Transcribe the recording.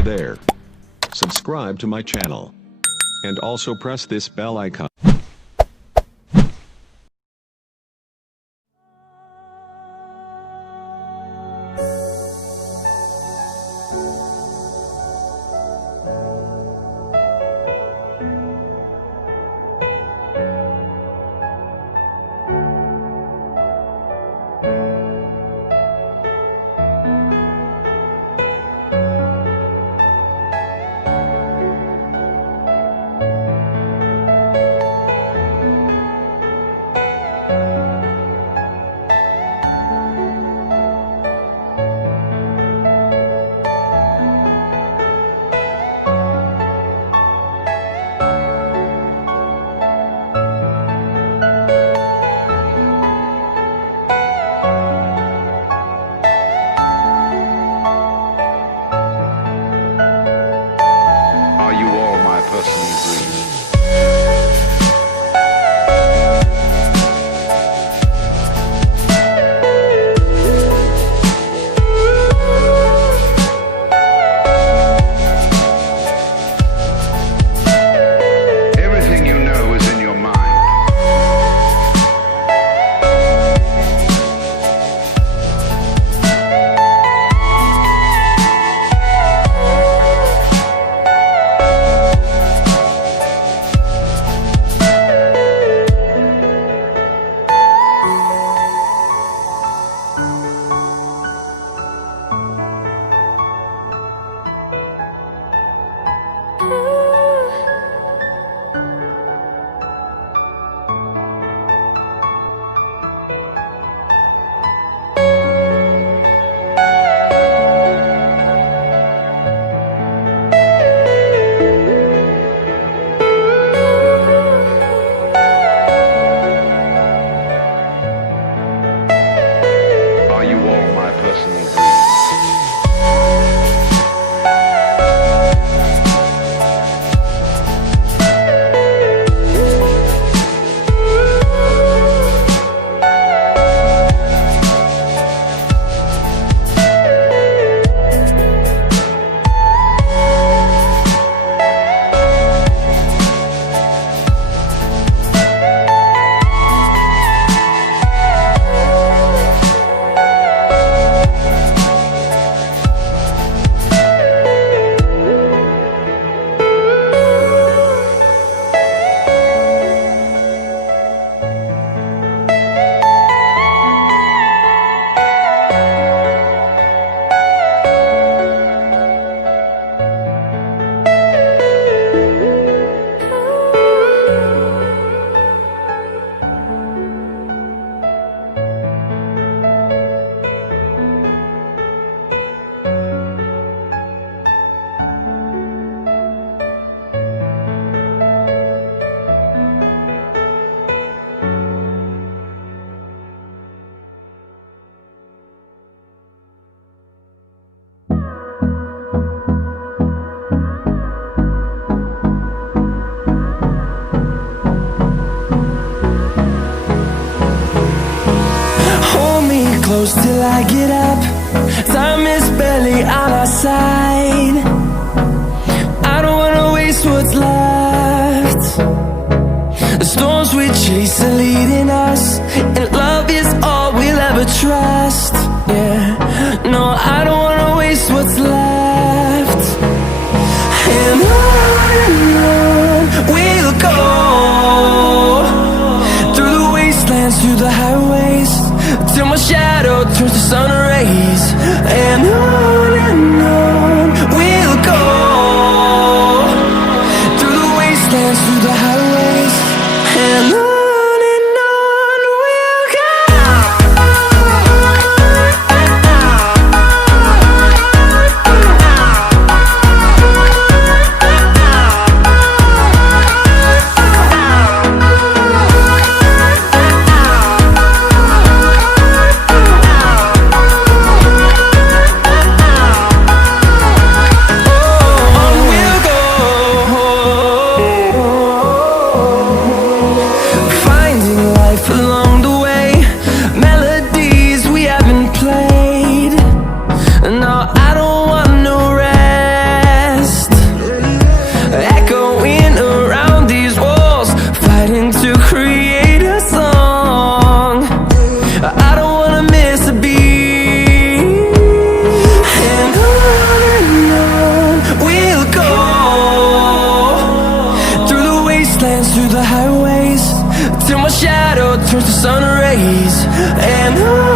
Hey there. Subscribe to my channel. And also press this bell icon. Are you all my personal dreams? Everything you know is in your mind. Are you all my personal dreams? Hold me close till I get up. Time is barely on our side. I don't wanna waste what's left. The storms we chase are leading us, and love is all we'll ever trust. Yeah, no, I don't wanna waste what's left. And on we'll go, through the wastelands, through the highways, till my shadow turns to sun rays. And on we'll go, through the wastelands, through the highways, and on we'll go. shadow turns to sun rays, and